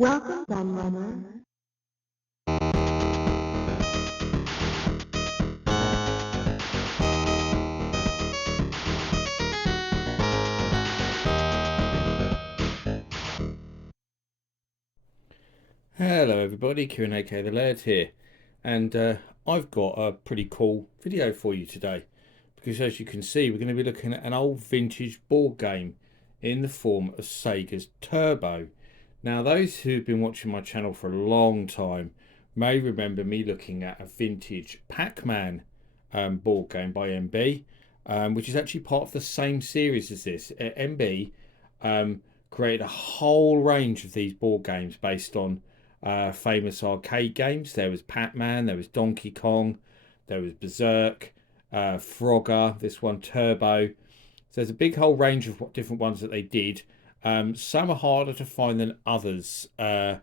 Welcome, Gunrunner. Hello everybody, Kieran aka the Laird here, and I've got a pretty cool video for you today because as you can see we're going to be looking at an old vintage board game in the form of Sega's Turbo. Now those who've been watching my channel for a long time may remember me looking at a vintage Pac-Man board game by MB, which is actually part of the same series as this. MB created a whole range of these board games based on famous arcade games. There was Pac-Man, there was Donkey Kong, there was Berserk, Frogger, this one Turbo. So there's a big whole range of different ones that they did. Some are harder to find than others. Like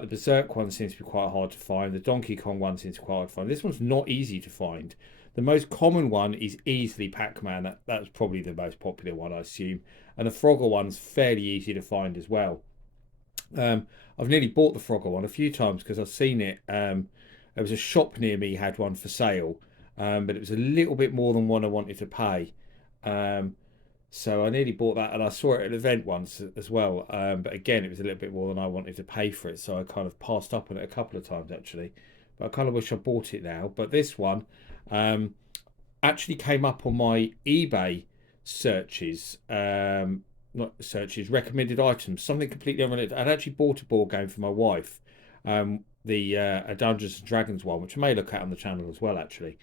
the Berserk one seems to be quite hard to find. The Donkey Kong one seems to be quite hard to find. This one's not easy to find. The most common one is easily Pac-Man. That's probably the most popular one, I assume. And the Frogger one's fairly easy to find as well. I've nearly bought the Frogger one a few times because I've seen it. There was a shop near me had one for sale, but it was a little bit more than what I wanted to pay. Um, so I nearly bought that, and I saw it at an event once as well. But again, it was a little bit more than I wanted to pay for it, so I kind of passed up on it a couple of times actually. But I kind of wish I bought it now. But this one um, actually came up on my eBay searches. Not searches, recommended items, something completely unrelated. I'd actually bought a board game for my wife, the a Dungeons and Dragons one, which I may look at on the channel as well, actually,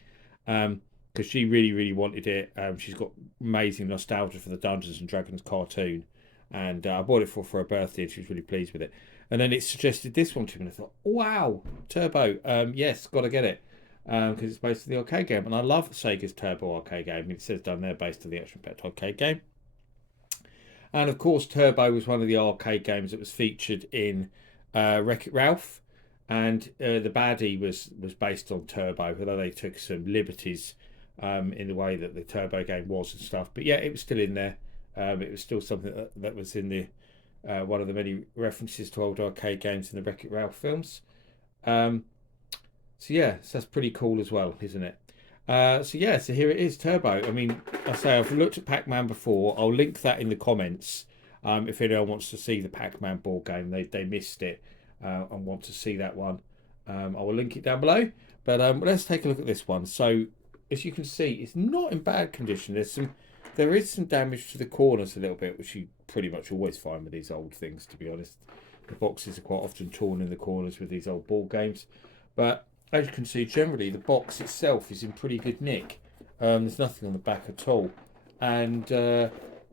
because she really, really wanted it. She's got amazing nostalgia for the Dungeons and Dragons cartoon, and I bought it for her birthday, and she was really pleased with it. And then it suggested this one to me, and I thought, wow, Turbo, yes, got to get it. Because it's based on the arcade game, and I love Sega's Turbo arcade game. It says down there based on the Action Packed arcade game. And of course, Turbo was one of the arcade games that was featured in Wreck It Ralph, and the baddie was based on Turbo, although they took some liberties in the way that the Turbo game was and stuff. But yeah, it was still in there. It was still something that was in the one of the many references to old arcade games in the Wreck It Ralph films. Um, so yeah, so that's pretty cool as well, isn't it? So here it is, Turbo. I mean, I say I've looked at Pac-Man before. I'll link that in the comments. If anyone wants to see the Pac-Man board game, they missed it and want to see that one. I will link it down below. But let's take a look at this one. So as you can see, it's not in bad condition. There is some damage to the corners a little bit, which you pretty much always find with these old things. To be honest, the boxes are quite often torn in the corners with these old board games, but as you can see, generally the box itself is in pretty good nick. There's nothing on the back at all, and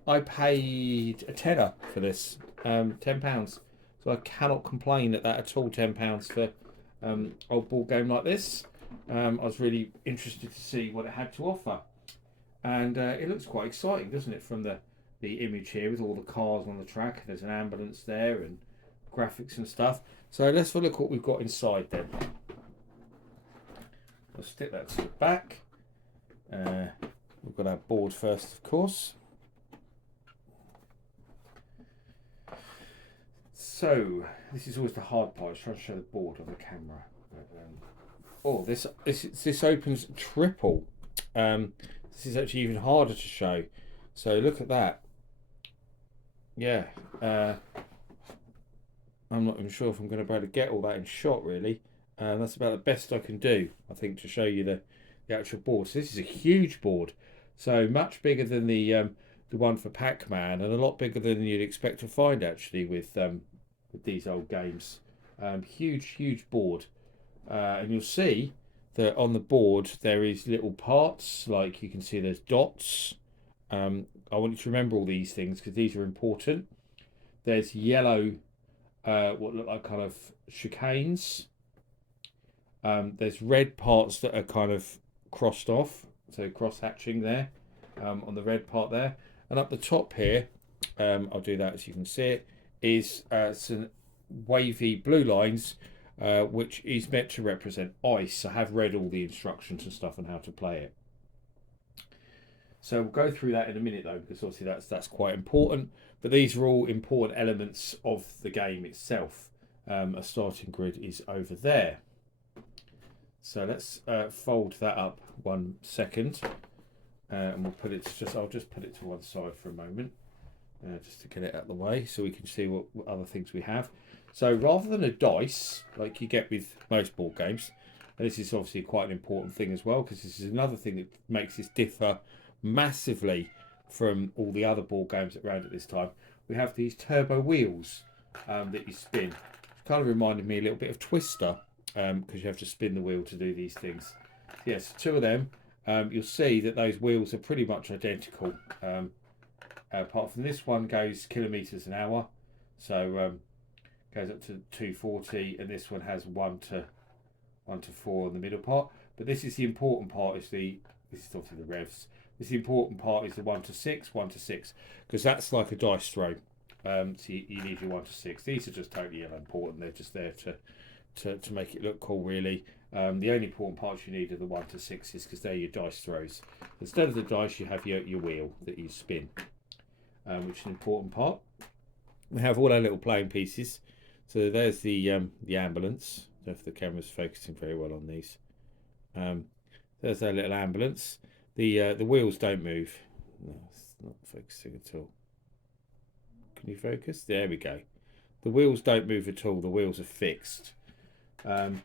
I paid a tenner for this, £10. So I cannot complain at that at all. £10 for old board game like this. I was really interested to see what it had to offer, and it looks quite exciting, doesn't it? From the image here with all the cars on the track. There's an ambulance there and graphics and stuff. So let's have a look what we've got inside then. We'll stick that to the back. We've got our board first, of course. So this is always the hard part. I was trying to show the board on the camera. Oh, this opens triple. This is actually even harder to show. So look at that. Yeah. I'm not even sure if I'm going to be able to get all that in shot, really. That's about the best I can do, I think, to show you the actual board. So this is a huge board, so much bigger than the one for Pac-Man, and a lot bigger than you'd expect to find actually with these old games. Huge board, and you'll see that on the board there is little parts, like you can see there's dots. I want you to remember all these things because these are important. There's yellow, what look like kind of chicanes. There's red parts that are kind of crossed off, so cross hatching there on the red part there. And up the top here, I'll do that so you can see it, is some wavy blue lines, which is meant to represent ice. I have read all the instructions and stuff on how to play it. So we'll go through that in a minute though, because obviously that's quite important. But these are all important elements of the game itself. A starting grid is over there. So let's fold that up 1 second, and we'll put it I'll just put it to one side for a moment, just to get it out of the way, so we can see what other things we have. So rather than a dice like you get with most board games, and this is obviously quite an important thing as well, because this is another thing that makes this differ massively from all the other board games around at this time. We have these turbo wheels that you spin. It kind of reminded me a little bit of Twister, because you have to spin the wheel to do these things. Yes, 2 of them. You'll see that those wheels are pretty much identical. Apart from this one goes kilometres an hour, so goes up to 240, and this one has 1 to 4 in the middle part. But this is the important part. This is obviously the revs. The important part is the 1 to 6, 1 to 6, because that's like a dice throw. So you need your 1 to 6. These are just totally unimportant. They're just there to make it look cool, really. The only important parts you need are the 1 to 6s, because they're your dice throws. Instead of the dice, you have your wheel that you spin, which is an important part. We have all our little playing pieces. So there's the ambulance. I don't know if the camera's focusing very well on these. There's our little ambulance. The wheels don't move. No, it's not focusing at all. Can you focus? There we go. The wheels don't move at all. The wheels are fixed. Then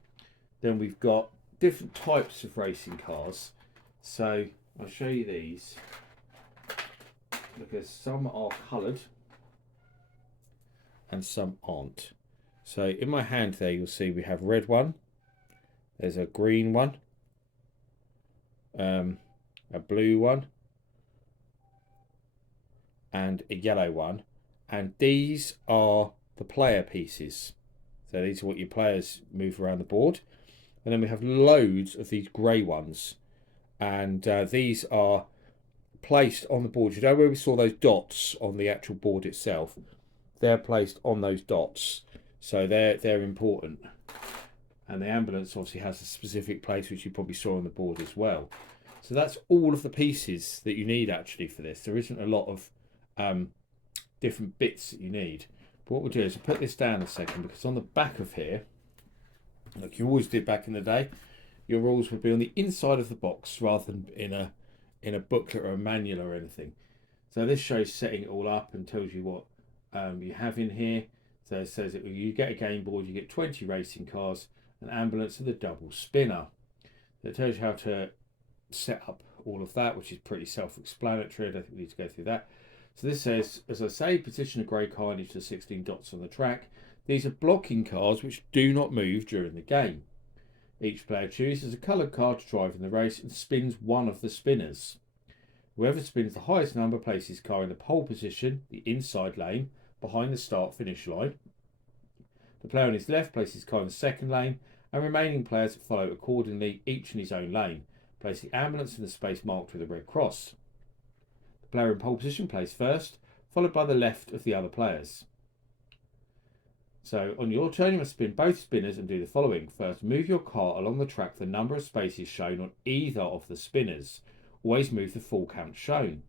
we've got different types of racing cars. So I'll show you these, because some are coloured and some aren't. So in my hand there, you'll see we have a red one, there's a green one, a blue one, and a yellow one. And these are the player pieces. So these are what your players move around the board. And then we have loads of these grey ones. And these are placed on the board. You know where we saw those dots on the actual board itself? They're placed on those dots. So they're important. And the ambulance obviously has a specific place, which you probably saw on the board as well. So that's all of the pieces that you need actually for this. There isn't a lot of different bits that you need. But what we'll do is we'll put this down a second, because on the back of here, like you always did back in the day, your rules would be on the inside of the box rather than in a booklet or a manual or anything. So this shows setting it all up and tells you what you have in here. So it says that you get a game board, you get 20 racing cars, an ambulance, and a double spinner. So it tells you how to set up all of that, which is pretty self-explanatory. I don't think we need to go through that. So this says, as I say, position a grey car in each of the 16 dots on the track. These are blocking cars which do not move during the game. Each player chooses a coloured car to drive in the race and spins one of the spinners. Whoever spins the highest number places his car in the pole position, the inside lane, behind the start-finish line. The player on his left places his car in the second lane, and remaining players follow accordingly, each in his own lane. Place the ambulance in the space marked with a red cross. The player in pole position plays first, followed by the left of the other players. So on your turn, you must spin both spinners and do the following. First, move your car along the track the number of spaces shown on either of the spinners. Always move the full count shown.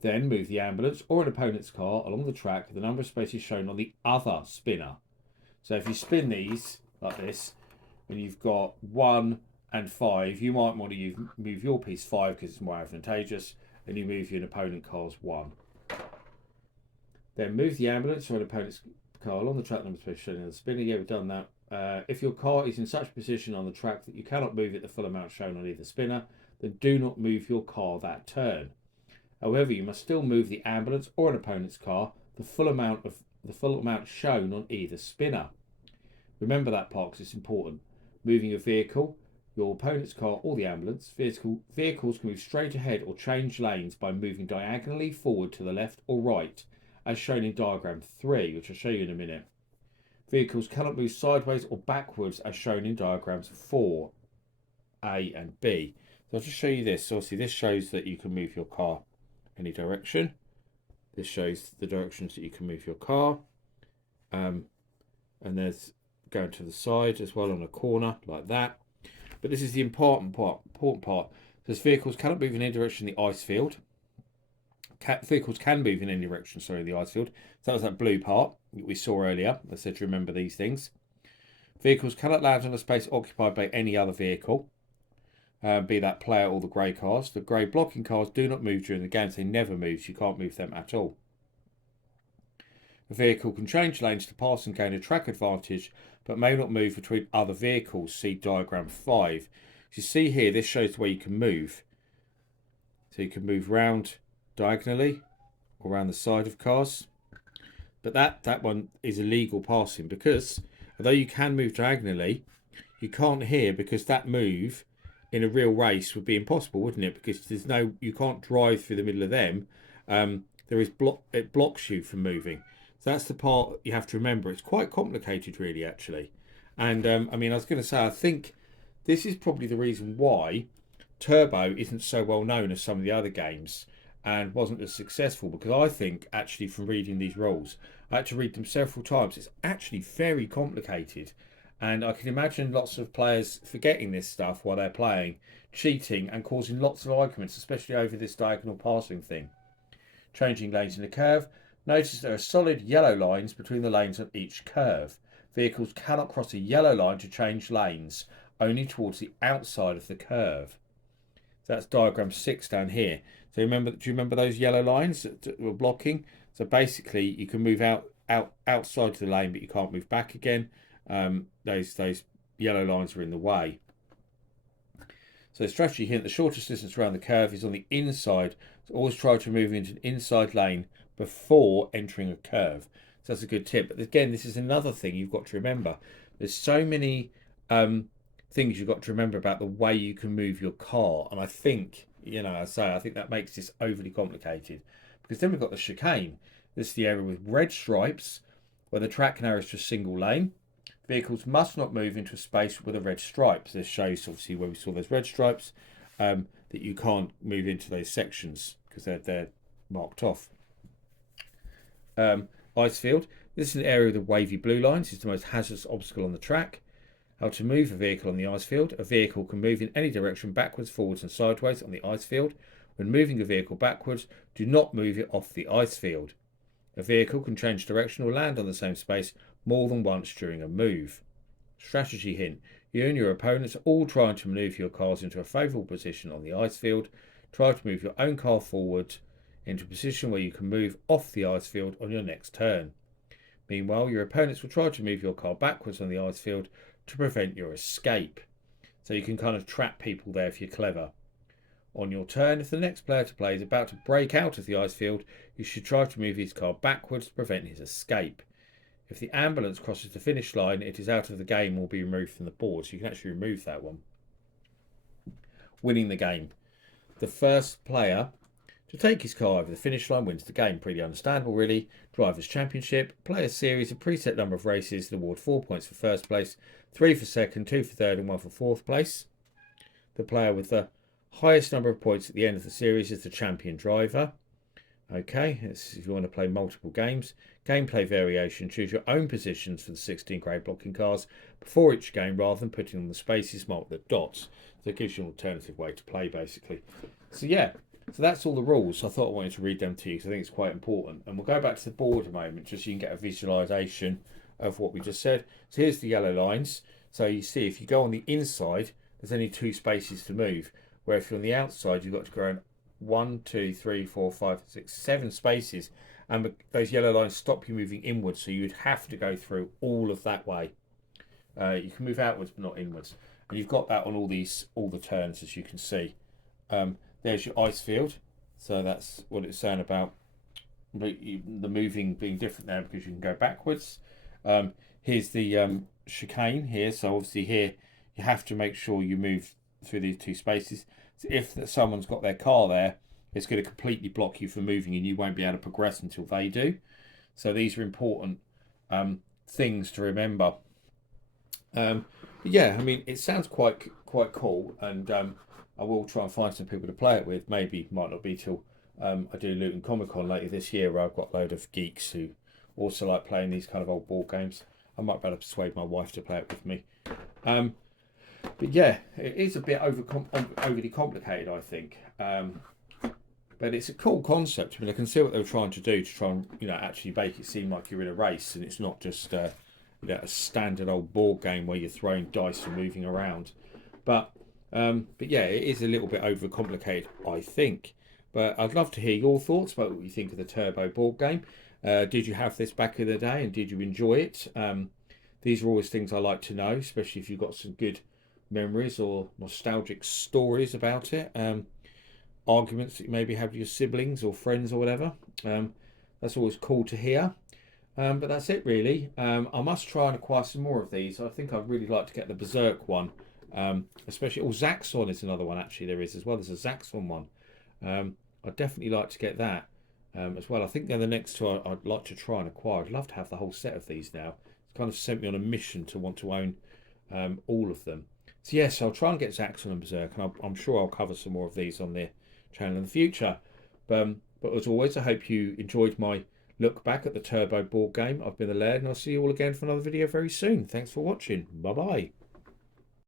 Then move the ambulance or an opponent's car along the track the number of spaces shown on the other spinner. So if you spin these like this, and you've got 1 and 5, you might want to move your piece 5 because it's more advantageous, and you move your opponent car's 1. Then move the ambulance or an opponent's car along the track number space shown on the spinner. Yeah, we've done that. If your car is in such position on the track that you cannot move it the full amount shown on either spinner, then do not move your car that turn. However, you must still move the ambulance or an opponent's car the full amount shown on either spinner. Remember that part because it's important. Moving a vehicle, your opponent's car or the ambulance, vehicles can move straight ahead or change lanes by moving diagonally forward to the left or right, as shown in diagram 3, which I'll show you in a minute. Vehicles cannot move sideways or backwards, as shown in diagrams 4, A and B. So I'll just show you this. So obviously this shows that you can move your car any direction. This shows the directions that you can move your car. And there's going to the side as well on a corner like that. But this is the important part. Says vehicles cannot move in any direction in the ice field. vehicles can move in any direction, sorry, the ice field. So that was that blue part that we saw earlier. I said to remember these things. Vehicles cannot land on a space occupied by any other vehicle, be that player or the grey cars. The grey blocking cars do not move during the game. They never move, so you can't move them at all. A vehicle can change lanes to pass and gain a track advantage, but may not move between other vehicles. See diagram 5. As you see here, this shows where you can move. So you can move round diagonally or around the side of cars. But that one is illegal passing, because although you can move diagonally, you can't here, because that move in a real race would be impossible, wouldn't it? Because you can't drive through the middle of them. It blocks you from moving. So that's the part you have to remember. It's quite complicated, really, actually. And I mean, I was going to say, I think this is probably the reason why Turbo isn't so well known as some of the other games and wasn't as successful, because I think, actually, from reading these rules, I had to read them several times. It's actually very complicated, and I can imagine lots of players forgetting this stuff while they're playing, cheating, and causing lots of arguments, especially over this diagonal passing thing. Changing lanes in a curve. Notice there are solid yellow lines between the lanes of each curve. Vehicles cannot cross a yellow line to change lanes, only towards the outside of the curve. So that's diagram 6 down here. So do you remember those yellow lines that were blocking? So basically, you can move outside of the lane, but you can't move back again. Those yellow lines are in the way. So the strategy here: the shortest distance around the curve is on the inside. So always try to move into an inside lane before entering a curve. So that's a good tip. But again, this is another thing you've got to remember. There's so many things you've got to remember about the way you can move your car, and I think, I think that makes this overly complicated. Because then we've got the chicane. This is the area with red stripes where the track narrows to a single lane. Vehicles must not move into a space with a red stripe. This shows, obviously, where we saw those red stripes, that you can't move into those sections because they're marked off. Ice field. This is an area with the wavy blue lines. It's the most hazardous obstacle on the track. How to move a vehicle on the ice field. A vehicle can move in any direction, backwards, forwards, and sideways on the ice field. When moving a vehicle backwards, do not move it off the ice field. A vehicle can change direction or land on the same space more than once during a move. Strategy hint: you and your opponents are all trying to manoeuvre your cars into a favourable position on the ice field. Try to move your own car forward into a position where you can move off the ice field on your next turn. Meanwhile, your opponents will try to move your car backwards on the ice field to prevent your escape. So you can kind of trap people there if you're clever. On your turn, if the next player to play is about to break out of the ice field, you should try to move his car backwards to prevent his escape. If the ambulance crosses the finish line, it is out of the game and will be removed from the board. So you can actually remove that one. Winning the game. The first player to take his car over the finish line wins the game. Pretty understandable, really. Drivers' Championship. Play a series of preset number of races and award 4 points for first place, 3 for second, 2 for third, and 1 for fourth place. The player with the highest number of points at the end of the series is the champion driver. Okay, this is if you want to play multiple games. Gameplay variation: choose your own positions for the 16 grey blocking cars before each game rather than putting on the spaces marked with dots. So it gives you an alternative way to play, basically. So yeah, so that's all the rules. I thought I wanted to read them to you because I think it's quite important. And we'll go back to the board a moment just so you can get a visualisation of what we just said. So here's the yellow lines. So you see, if you go on the inside, there's only 2 spaces to move. Where if you're on the outside, you've got to go 1, 2, 3, 4, 5, 6, 7 spaces, and those yellow lines stop you moving inwards, so you'd have to go through all of that way. You can move outwards but not inwards, and you've got that on all the turns, as you can see. There's your ice field, so that's what it's saying about the moving being different there because you can go backwards. Here's the chicane here, so obviously here you have to make sure you move through these 2 spaces. So if someone's got their car there, it's going to completely block you from moving and you won't be able to progress until they do. So these are important things to remember. But yeah, I mean, it sounds quite cool, and I will try and find some people to play it with. Maybe might not be till I do Luton Comic Con later this year, where I've got a load of geeks who also like playing these kind of old board games. I might be able to persuade my wife to play it with me. But yeah, it is a bit overly complicated, I think. But it's a cool concept. I mean, I can see what they were trying to do to try and, actually make it seem like you're in a race and it's not just a standard old board game where you're throwing dice and moving around. But yeah, it is a little bit overcomplicated, I think. But I'd love to hear your thoughts about what you think of the Turbo board game. Did you have this back in the day and did you enjoy it? These are always things I like to know, especially if you've got some good memories or nostalgic stories about it. Arguments that you maybe have with your siblings or friends or whatever. That's always cool to hear. But that's it really. I must try and acquire some more of these. I think I'd really like to get the Berserk one. Especially, Zaxxon is another one actually there is as well. There's a Zaxxon one. I'd definitely like to get that as well. I think they're the next two I'd like to try and acquire. I'd love to have the whole set of these now. It's kind of sent me on a mission to want to own all of them. So yes, I'll try and get Zaxxon and Berserk, and I'm sure I'll cover some more of these on the channel in the future. But as always, I hope you enjoyed my look back at the Turbo board game. I've been the Laird, and I'll see you all again for another video very soon. Thanks for watching. Bye bye.